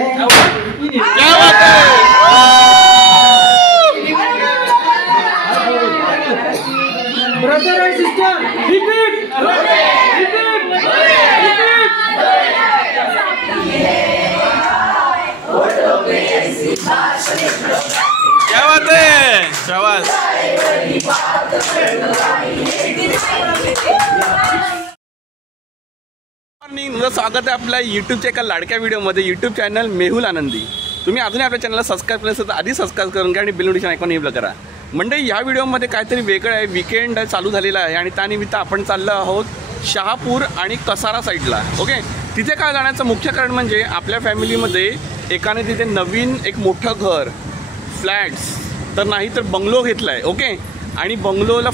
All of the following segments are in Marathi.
क्या बात है. ब्रदर एंड सिस्टर रिपीट क्या बात है. शाबाश. मॉर्निंग, स्वागत आहे आपल्या यूट्यूबच्या एका लाडक्या व्हिडिओमध्ये. यूट्यूब चॅनल मेहुल आनंदी. तुम्ही अजूनही आपल्या चॅनलला सबस्क्राईब केलं असेल तर आधी सबस्क्राईब करून घ्या आणि बेल नोटिफिकेशन ऐकून एनेबल करा. म्हणजे या व्हिडिओमध्ये काहीतरी वेगळं आहे. वीकेंड चालू झालेला आहे आणि त्यानिमित्त आपण चाललो आहोत शहापूर आणि कसारा साईडला. ओके, तिथे काय जाण्याचं मुख्य कारण म्हणजे आपल्या फॅमिलीमध्ये एकाने तिथे नवीन एक मोठं घर, फ्लॅट्स तर नाही तर बंगलो घेतला आहे. ओके, आणि बंगलोला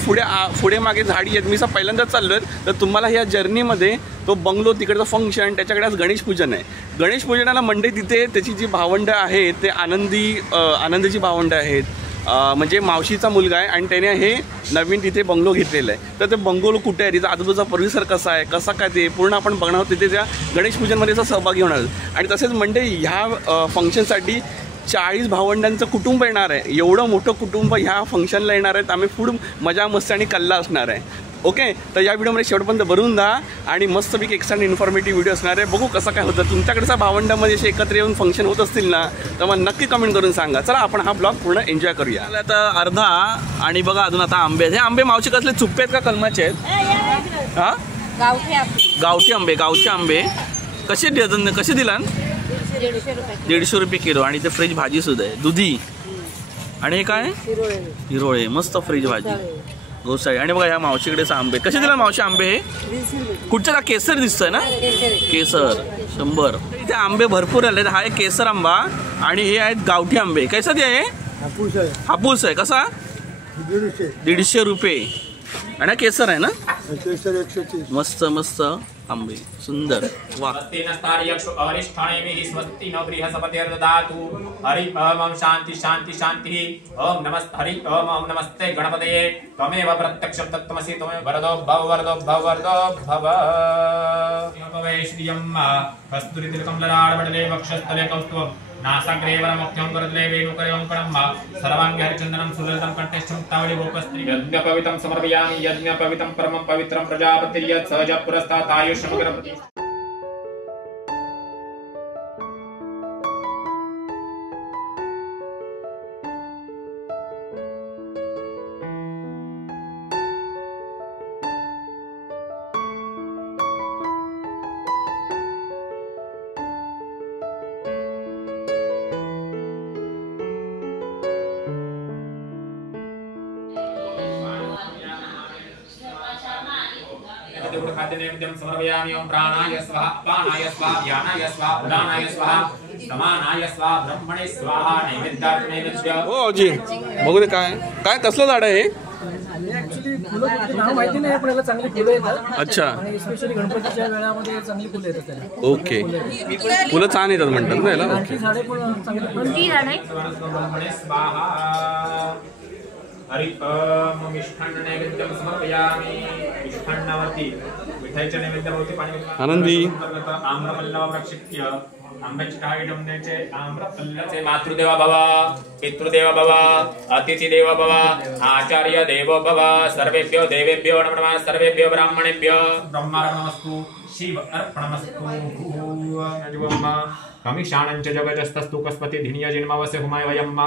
पुढे मागे झाडी आहेत. मी असं पहिल्यांदाच चाललो आहे तर तुम्हाला ह्या जर्नीमध्ये तो बंगलो, तिकडचं फंक्शन, त्याच्याकडे आज गणेश पूजन आहे. गणेश पूजनाला मंडई तिथे त्याची जी भावंडं आहेत ते आनंदीची भावंडं आहेत. म्हणजे मावशीचा मुलगा आहे आणि त्याने हे नवीन तिथे बंगलो घेतलेलं आहे. तर ते बंगलो कुठे आहे, तिचा आजूबाजूचा परिसर कसा आहे, कसा काय ते पूर्ण आपण बघणार आहोत. तिथे त्या गणेश पूजनमध्ये सहभागी होणार आहोत. आणि तसेच मंडई ह्या फंक्शनसाठी 40 भावंडांचं कुटुंब येणार आहे. एवढं मोठं कुटुंब ह्या फंक्शनला येणार आहेत. आम्ही फुल मजा मस्ती आणि कल्ला असणार आहे. ओके, तर या व्हिडिओमध्ये शेवटपर्यंत भरून द्या आणि मस्तपैकी एक्स्ट्रा इन्फॉर्मेटिव्ह व्हिडिओ असणार आहे. बघू कसं काय होतं. तुमच्याकडचा भावंडामध्ये असे एकत्र येऊन फंक्शन होत असतील ना तर मग नक्की कमेंट करून सांगा. चला आपण हा ब्लॉग पूर्ण एन्जॉय करूया. आता अर्धा आणि बघा अजून आता आंबे आहेत. हे आंबे मावशी कसले, चुप्पे आहेत का कलमाचे आहेत? हां, गावठी आंबे. गावचे आंबे कसे दिला? 150 रुपये किलो. आणि ते फ्रेश भाजी सुद्धा आहे, दुधी. आणि हे काय, हिरोळे. मस्त फ्रेश भाजी, गोसाई. आणि बघा या मावशीकडे आंबे कसे दिला मावशी आंबे? हे कुठच्या, केसर दिसतोय ना, केसर 100. इथे आंबे भरपूर आले. हा आहे केसर आंबा आणि हे आहेत गावठी आंबे. कैसा ते आहे? हापूस आहे. कसा? 150 रुपये. आणि केसर आहे ना, मस्त मस्त आंबे, सुंदर. वा. शांती शांती शांती. ओम नमस्ते हरि ओम नमस्ते गणपतये. त्वमेव प्रत्यक्षं तत्त्वमसि. त्वमेव वरदो भव वरदो भव वरदो भव. भवे श्रियं कस्तूरी तिलकं ललाटपटले वक्षस्थले कौस्तुभं नासाग्रे वरमुख्यं वरदले वेणुकरं सर्वांगे हरिचन्दनं सुललितं कण्ठस्थं तावळी गोपस्त्री. यज्ञपवित्रं समर्पयामि. यज्ञपवित्रं परमं पवित्रं प्रजापतिर्यत् सहज पुरस्तात् आयुष्यमग्रपति. खाद्यनैवेद्यं समर्पयामि. ओम प्राणाय स्वाहा, अपानाय स्वाहा, व्यानाय स्वाहा, उदानाय स्वाहा, समानाय स्वाहा, ब्रह्मणे स्वाहा. नैवेद्यार्थ नैवेद्य. हो जी, बघू दे. काय काय कसलं झाड आहे? ऍक्च्युली फुलं नाव माहिती नाही, पण याला चांगली फुलं येतात. अच्छा. आणि स्पेशली गणपतीच्या वेळामध्ये चांगली फुलं येतात त्याला. ओके, फुलं छान येतात म्हणतात ना याला. ओके. झाडे पण चांगली ब्रह्मणे स्वाहा. हरि ओम. मिष्ठान्न नैवेद्यं समर्पयामि. मिष्ठान्नावरती मिठाईच्या नैवेद्यावरती पाणी. आनंदी. आम्रपल्लव वृक्षिक्य आंब्याची काही डमण्याचे आम्रपल्लचे. मातृदेवा भव, पितृदेव भव, अतिथिदेव भव, आचार्य देवो भव. सर्वेभ्यो देवेभ्यो नमः. सर्वेभ्यो ब्राह्मणेभ्यो ब्रह्मार्पणमस्तु. शिव अर्पणमस्तु. कमिषाणञ्च जगजस्तस्तु कस्पति धिनिय जिन्मवसे हुमाय वयम्.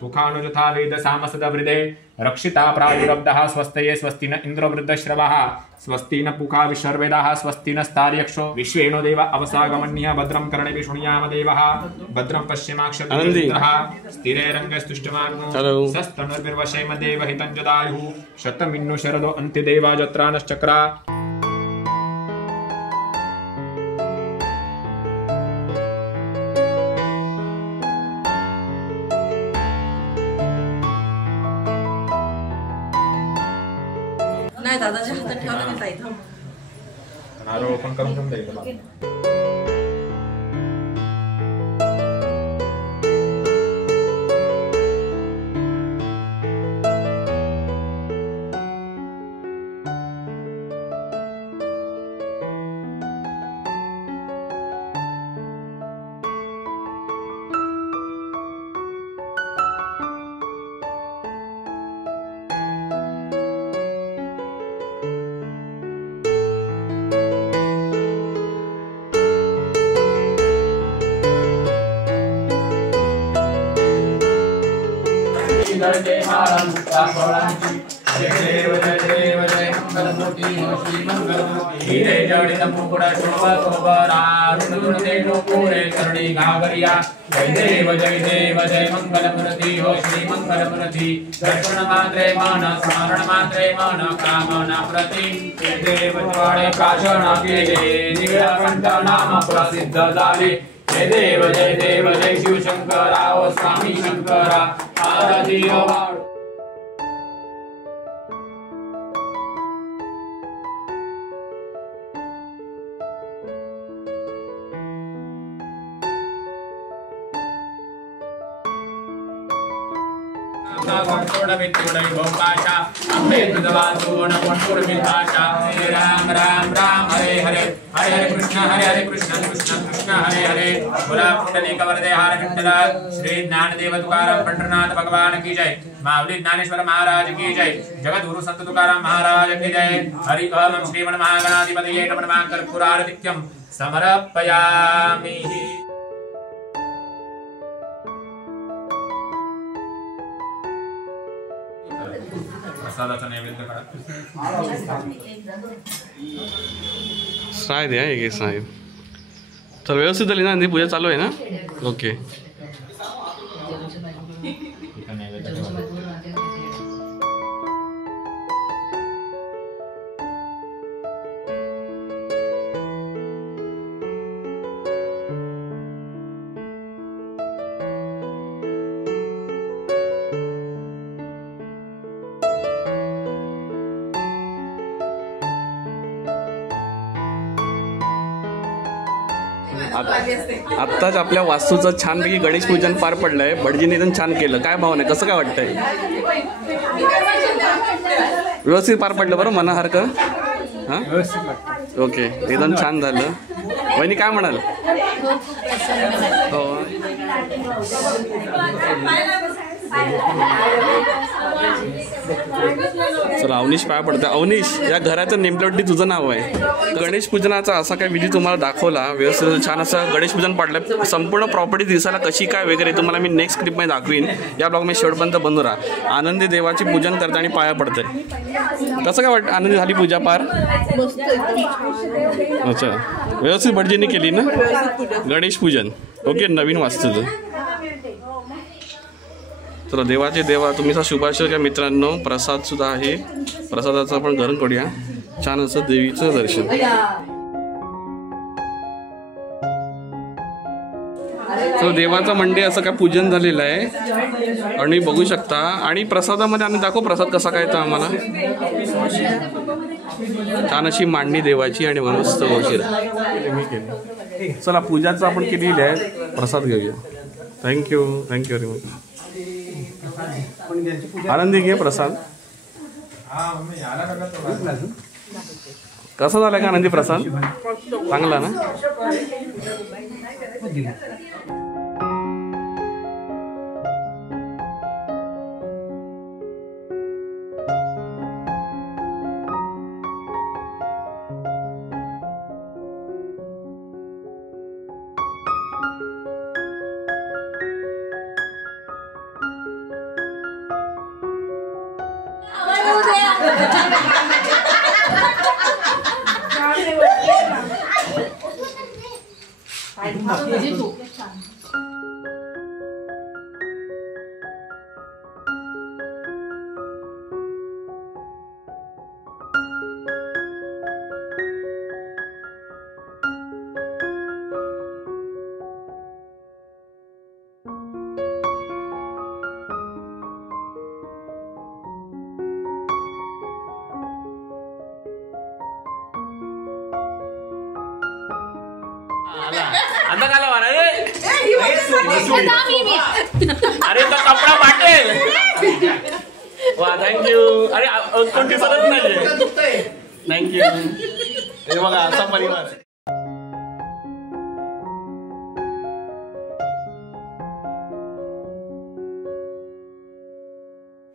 सुखानुजथा वेद सामसदवृदे रक्षिता प्रादुरब्धः. स्वस्तये स्वस्ति न इन्द्रो वृद्धश्रवः. स्वस्ति न पूषा विश्ववेदाः. स्वस्ति नस्तार्यक्षो विश्वेनो देव अवसागमन्यः. भद्रं कर्णेभिः शृणुयाम देवः. भद्रं पश्येमाक्षभिर्यजत्रः. स्थिरैरङ्गस्तुष्टुमाग्नो सस्तनुर्भिर्वशेम देवहितं जदायुः. शतमिन्नु शरदो अन्त्यदेवा जत्रानश्चक्रा. नाही दादाच्या हातात ठेवलं मी ताई. आरोपण करून ठेवून द्यायचं. जय जय माला मुक्ता फळांची जय देव जय मंगलमूर्ती हो श्री मंगलमूर्ती हिरे जडित मुकुट शोभा शोभरा रुण ते टोपुरे करणी घागरिया जय देव जय मंगलमूर्ती हो श्री मंगलमूर्ती दर्शन मात्रे मन स्मरण मात्रे मन कामना प्रति जय देव ज्वाळे प्राशन केले नीलकंठ नाम प्रसिद्ध झाले जय देव जय शिवशंकरा ओ स्वामी शंकरा आरती ओ राम राम राम हरे हरे हरे हरे कृष्ण कृष्ण कृष्ण हरे हरे बोला पुंडलिक वरदे हार विठ्ठल श्री ज्ञानदेव तुकाराम पंढरनाथ भगवान की जय माऊली ज्ञानेश्वर महाराज की जय जगत गुरु संत तुकाराम महाराज की जय हरि ओम श्रीमन महागणाधिपतये नमः कर्पूरारतिक्यं समर्पयामि प्रसादाचा नैवेद्य करा साहेब आहे एक साहेब तर व्यवस्थित झाली ना पूजा चालू आहे ना ओके आत्ताच आपल्या वास्तूचं छानपैकी गणेश पूजन पार पडलंय भटजीने एकदम छान केलं काय भावना आहे कसं काय वाटतंय व्यवस्थित पार पडलं बरं मनासारखं हां ओके एकदम छान झालं वहिनी काय म्हणाल हो चला अवनीश पाया पडतं अवनीश या घराचं नेमप्लेटवरती तुझं नाव आहे गणेश पूजनाचा असा काय विधी तुम्हाला दाखवला व्यवस्थित छान असं गणेश पूजन पाडलं संपूर्ण प्रॉपर्टी दिसायला कशी काय वगैरे तुम्हाला मी नेक्स्ट क्लिपमध्ये दाखवीन या ब्लॉग मी शेवटपर्यंत बनवून राहा आनंदी देवाची पूजन करते आणि पाया पडते कसं काय वाटतं आनंदी झाली पूजा पार अच्छा व्यवस्थित भटजींनी केली ना गणेश पूजन ओके नवीन वास्तूचं तर देवाचे देवा तुम्ही शुभाशय का मित्रांनो प्रसाद सुद्धा आहे प्रसादाचं आपण ग्रहण करूया छान असं देवीचं दर्शन तर देवाचं मंडे असं काय पूजन झालेलं आहे आणि बघू शकता आणि प्रसादामध्ये आम्ही दाखवू प्रसाद कसा काय तर आम्हाला छान अशी मांडणी देवाची आणि मस्त वगैरे चला पूजाचं आपण केलेली आहे प्रसाद घेऊया थँक्यू व्हेरी मच आनंदी घे प्रसाद कसा झाला का आनंदी प्रसाद चांगला ना अरे तो कपडा वाटेल वा थँक्यू अरे कोणती सरत नाही थँक्यू हे बघा असा परिवार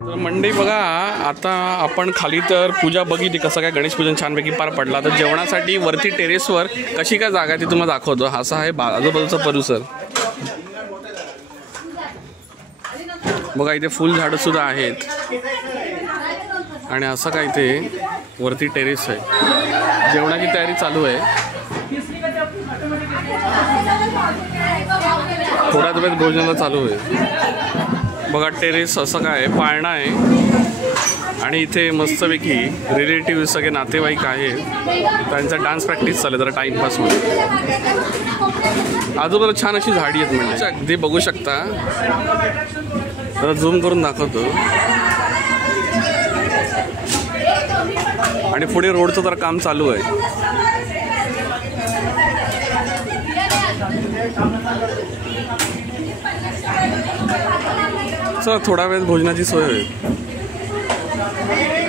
तर मंडळी बघा आता आपण खाली तर पूजा बघितली कसं काय गणेश पूजन छानपैकी पार पडला तर जेवणासाठी वरती टेरेसवर कशी काय जागा ती तुम्हाला दाखवतो असा आहे आजूबाजूचा परिसर बघा इथे फुल झाडं सुद्धा आहेत आणि असं काय ते वरती टेरेस आहे. जेवणाची तयारी चालू आहे. थोड्याच वेळात भोजनाला चालू आहे. बघा टेरेस असं काय पाळणा आहे आणि इथे मस्तपैकी रिलेटिव्ह सगळे नातेवाईक आहेत. त्यांचा डान्स प्रॅक्टिस चालू आहे जरा टाइमपास म्हणून. आजूबाजूला छान अशी झाडी आहेत म्हणजे अगदी बघू शकता. जरा झूम करून दाखवतो. आणि पुढे रोडचं जरा काम चालू आहे. चला थोडा वेळ भोजनाची सोय होईल.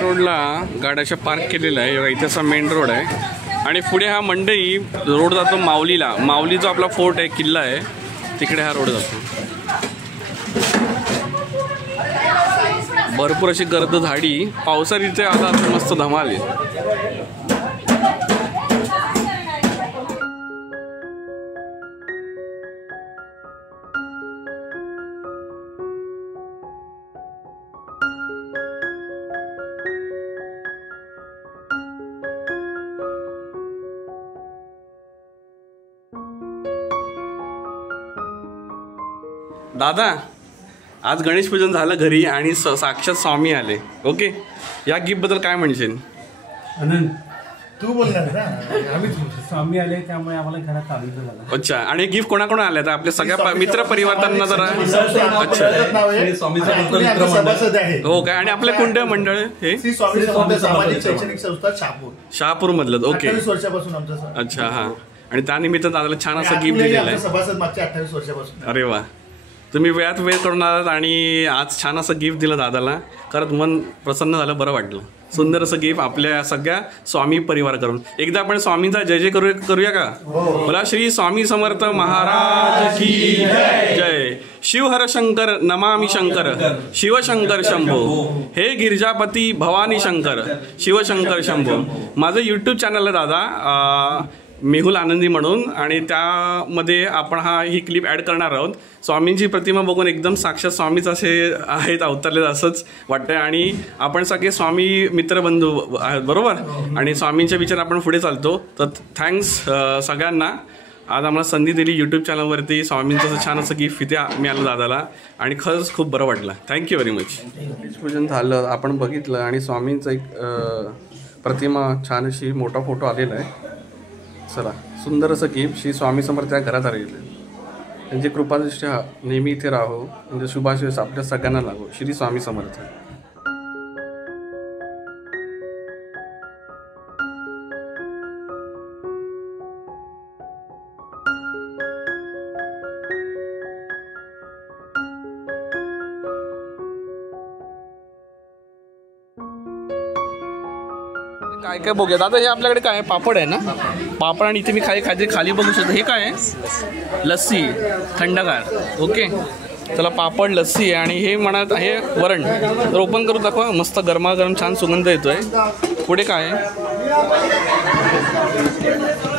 रोडला गाड्याच्या पार्क केलेला आहे. इथे असा मेन रोड आहे आणि पुढे हा मंडई रोड जातो माऊलीला. माऊली जो आपला फोर्ट आहे किल्ला आहे तिकडे हा रोड जातो. भरपूर अशी गर्द झाडी. पावसाळीचे आता मस्त धमाल आहे. दादा आज गणेश पूजन झालं घरी आणि साक्षात स्वामी आले. ओके, या गिफ्ट बद्दल काय म्हणशील? आनंद तू बोलणार ना, आम्ही स्वामी आले त्यामुळे आम्हाला घरात आनंद झाला. अच्छा, आणि गिफ्ट कोणाकोण आले? तर आपल्या सगळ्या मित्र परिवारांना जरा. अच्छा, हो काय? आणि आपले कोणते मंडळ हे? सामाजिक शैक्षणिक संस्था शहापूर मधलं. ओके, 28 वर्षापासून आमचं. अच्छा, हा. आणि त्यानिमित्त दादाला छान असं गिफ्ट दिलेलं आहे. सभासद मागच्या 28 वर्षापासून. अरे वा, तुम्ही वेळात वेळ करून आलात आणि आज छान असं गिफ्ट दिलं दादाला. खरंच मन प्रसन्न झालं, बरं वाटलं. सुंदर असं गिफ्ट आपल्या सगळ्या स्वामी परिवार करून. एकदा आपण स्वामींचा जय जय करूया का? बोला श्री स्वामी समर्थ महाराज की जय. शिव हर शंकर नमामि शंकर, शिवशंकर शंभो. हे गिरिजापती भवानी शंकर, शिवशंकर शंभो. माझं यूट्यूब चॅनल आहे दादा, मेहुल आनंदी म्हणून. आणि त्यामध्ये आपण ही क्लिप ॲड करणार आहोत. स्वामींची प्रतिमा बघून एकदम साक्षात स्वामीच असे आहेत अवतरले असंच वाटतंय. आणि आपण सगळे स्वामी मित्रबंधू आहेत बरोबर. आणि स्वामींच्या विचार आपण पुढे चालतो. तर थँक्स सगळ्यांना. आज आम्हाला संधी दिली यूट्यूब चॅनलवरती. स्वामींचं असं छान असं गिफ्ट इथे मिळालं दादाला आणि खरंच खूप बरं वाटलं. Thank you very much. पूजन झालं, आपण बघितलं आणि स्वामींचं एक प्रतिमा छान अशी मोठा फोटो आलेला आहे. चला, सुंदर असं गिफ्ट श्री स्वामी समर्थ या घरात आलेलं आहे. त्यांची कृपादृष्टी नेहमी इथे राहो, म्हणजे शुभाशिष आपल्या सगळ्यांना लागो. श्री स्वामी समर्थ. काय काय बघूया दादा. हे आपल्याकडे काय आहे? पापड आहे ना, पापड. आणि इथे मी खाली बघू शकतो. हे काय आहे? लस्सी, थंडगार. ओके, चला पापड लस्सी आहे. आणि हे म्हणत आहे वरण. तर ओपन करून दाखवा. मस्त गरमागरम छान सुगंध येतोय. पुढे काय आहे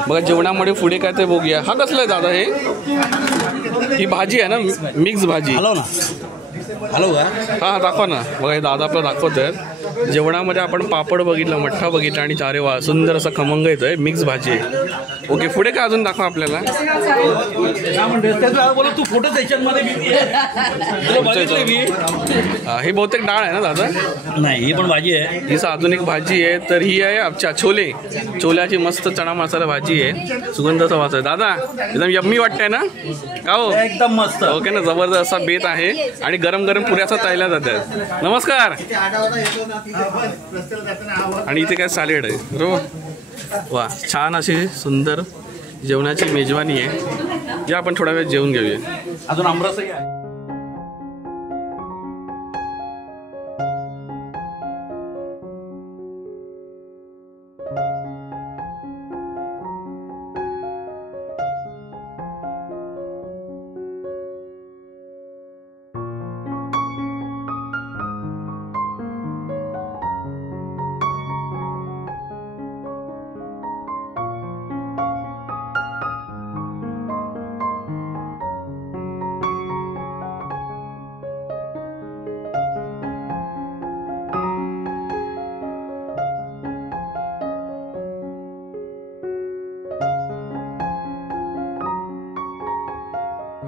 बघा जेवणामध्ये. पुढे काय ते बघूया. हा कसला आहे दादा? ही भाजी आहे ना, मिक्स भाजी. हॅलो ना, हॅलो का? हां दाखवा ना. बघा हे दादा आपलं दाखवत आहेत. जेवणामध्ये आपण पापड बघितलं, मठ्ठा बघितला आणि अरे वा सुंदर असा खमंग येतोय. मिक्स भाजी आहे. ओके, पुढे काय अजून दाखवा आपल्याला. तू फोटो हे बहुतेक डाळ आहे ना दादा? नाही, ही पण भाजी आहे. ही अजून एक भाजी आहे. तर ही आहे अच्छा छोले. छोल्याची मस्त चणा मसाला भाजी आहे. सुगंधाचा वास आहे दादा. एकदम यम्मी वाटतंय ना? का हो, एकदम मस्त. ओके ना, जबरदस्त असा बेत आहे. आणि गरम गरम पुऱ्याचा तळल्या जातात. नमस्कार. आणि इथे काय सॅलेड आहे बरोबर. वा, छान अशी सुंदर जेवणाची मेजवानी आहे. या आपण थोडा वेळ जेवून घेऊया. अजून आमरसही आहे.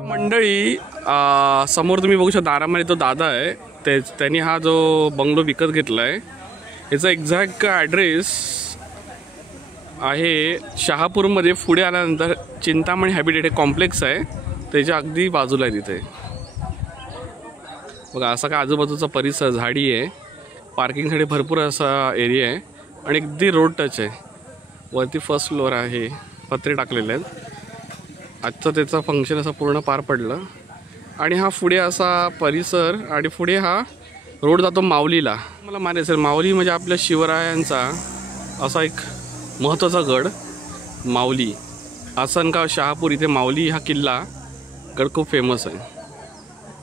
मंडळी समोर तुम्ही बघू शकता आरामाने तो दादा आहे त्यांनी हा जो बंगलो विकत घेतला आहे याचा एक्झॅक्ट ॲड्रेस आहे शहापूरमध्ये. पुढे आल्यानंतर चिंतामणी हॅबिटेट हे कॉम्प्लेक्स आहे त्याच्या अगदी बाजूला आहे तिथे बघा. असा काय आजूबाजूचा परिसर झाडी आहे, पार्किंगसाठी भरपूर असा एरिया आहे आणि अगदी रोड टच आहे. वरती फर्स्ट फ्लोअर आहे, पत्रे टाकलेले आहेत. आजचं त्याचं फंक्शन असं पूर्ण पार पडलं आणि हा पुढे असा परिसर आणि पुढे हा रोड जातो माऊलीला. मला माहिती असेल माऊली म्हणजे आपल्या शिवरायांचा असा एक महत्त्वाचा गड माऊली. आसनगाव शहापूर इथे माऊली हा किल्ला गड खूप फेमस आहे.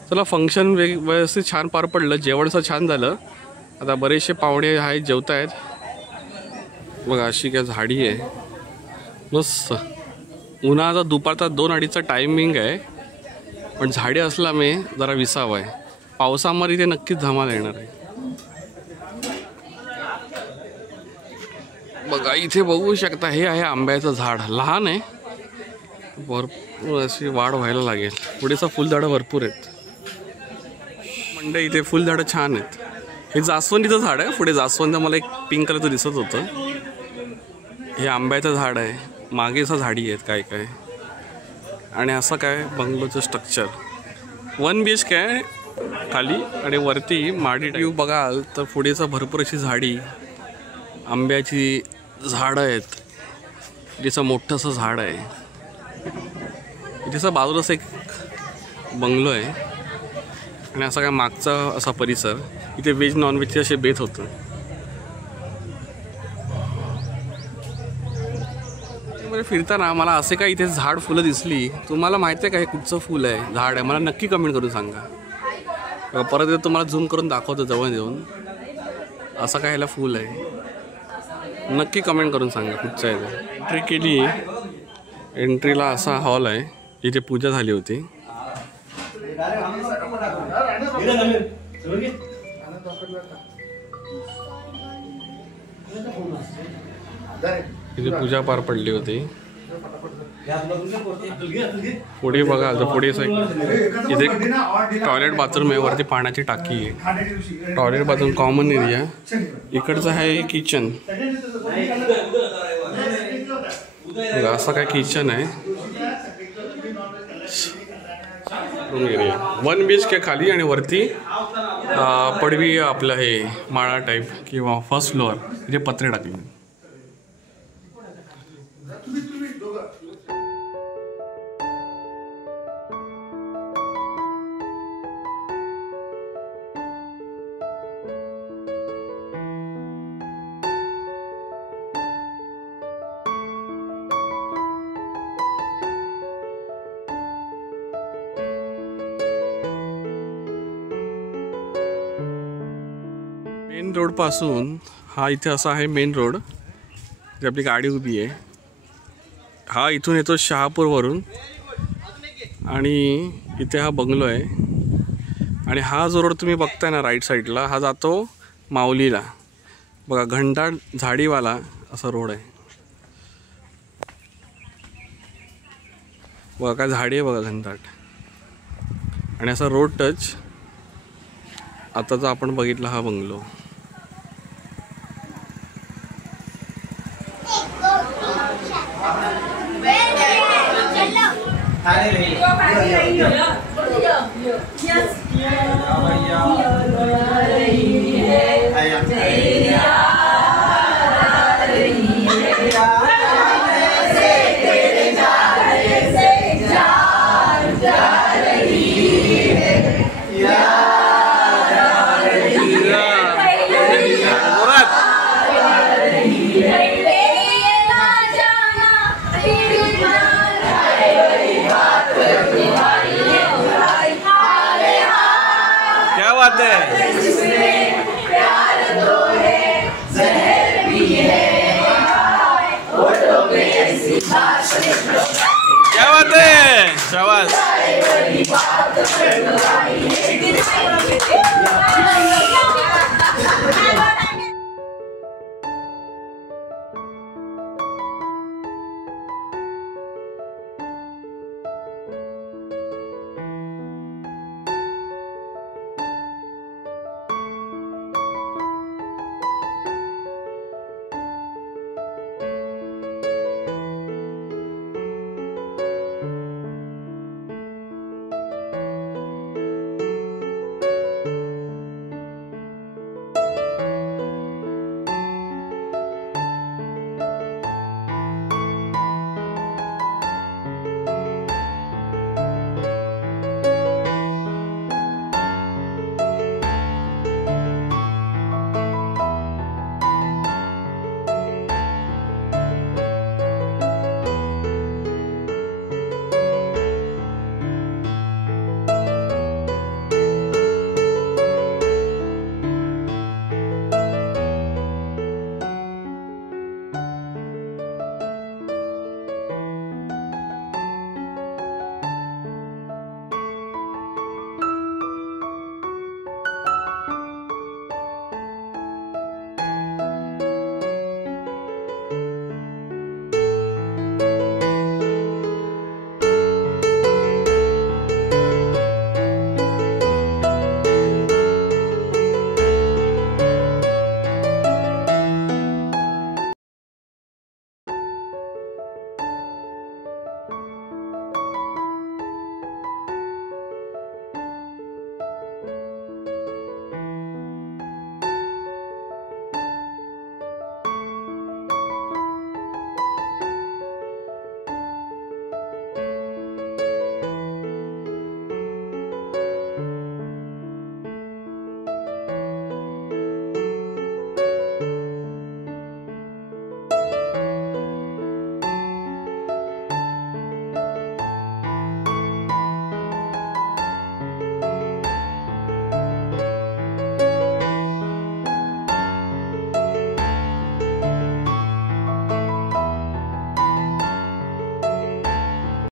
चला फंक्शन व्यवस्थित छान पार पडलं, जेवणचं छान झालं. आता बरेचसे पाहुणे आहेत जेवत आहेत बघा. अशी काय झाडी आहे मस्त. उन्हाळ्याचा दुपारचा 2-2:30चा टायमिंग आहे पण झाडे असल्यामुळे जरा विसावं आहे. पावसामध्ये इथे नक्कीच धमाल येणार आहे बघा. इथे बघू शकता हे आहे आंब्याचं झाड, लहान आहे, भरपूर अशी वाढ व्हायला लागेल. पुढेचं फुलझाडं भरपूर आहेत मंडळी. इथे फुलझाडं छान आहेत. हे जास्वंदीचं झाड आहे, पुढे जास्वंद मला एक पिंक कलरचं दिसत होतं. हे आंब्याचं झाड आहे, मागे असं झाडी आहेत काय काय. आणि असं काय बंगलोचं स्ट्रक्चर 1 BHK आहे खाली आणि वरती माडी व्ह्यू बघाल तर पुढेचं भरपूर अशी झाडी, आंब्याची झाडं आहेत. इथेचं मोठं असं झाड आहे. इथेचं बाजूलाच एक बंगलो आहे आणि असा काय मागचा असा परिसर. इथे व्हेज नॉनव्हेजचे असे बेत होतं. फिरताना मला असे काय इथे झाड फुलं दिसली. तुम्हाला माहिती आहे का हे कुठचं फुल आहे, झाड आहे? मला नक्की कमेंट करून सांगा. परत एकदा तुम्हाला झूम करून दाखवतो जवळ देऊन. असं काय ह्याला फुल आहे नक्की कमेंट करून सांगा कुठचं आहे ते. एंट्री केली, एंट्रीला असा हॉल आहे जिथे पूजा झाली होती. इथे पूजा पार पडली होती. पुढे बघा तर पुढे इथे टॉयलेट बाथरूम आहे, वरती पाण्याची टाकी आहे. Toilet bathroom common area. इकडचं आहे किचन. असं काय किचन आहे एरिया. 1 BHK खाली आणि वरती पडवी आपलं हे माळा टाईप किंवा फर्स्ट फ्लोअर. इथे पत्रे टाकले. मेन रोड पासून हा इथे असा आहे मेन रोड. इथे आपली गाडी उभी आहे. हा इथून येतो शहापूरवरून आणि इथे हा बंगलो आहे. आणि हा जो रोड तुम्ही बघताय ना राईट साईडला, हा जातो माऊलीला. बघा घनदाट झाडीवाला असा रोड आहे. बघा काय झाडी आहे बघा घनदाट. आणि असा रोड टच आताचा आपण बघितला हा बंगलो. क्या बात है. क्या बात है. शाबाश.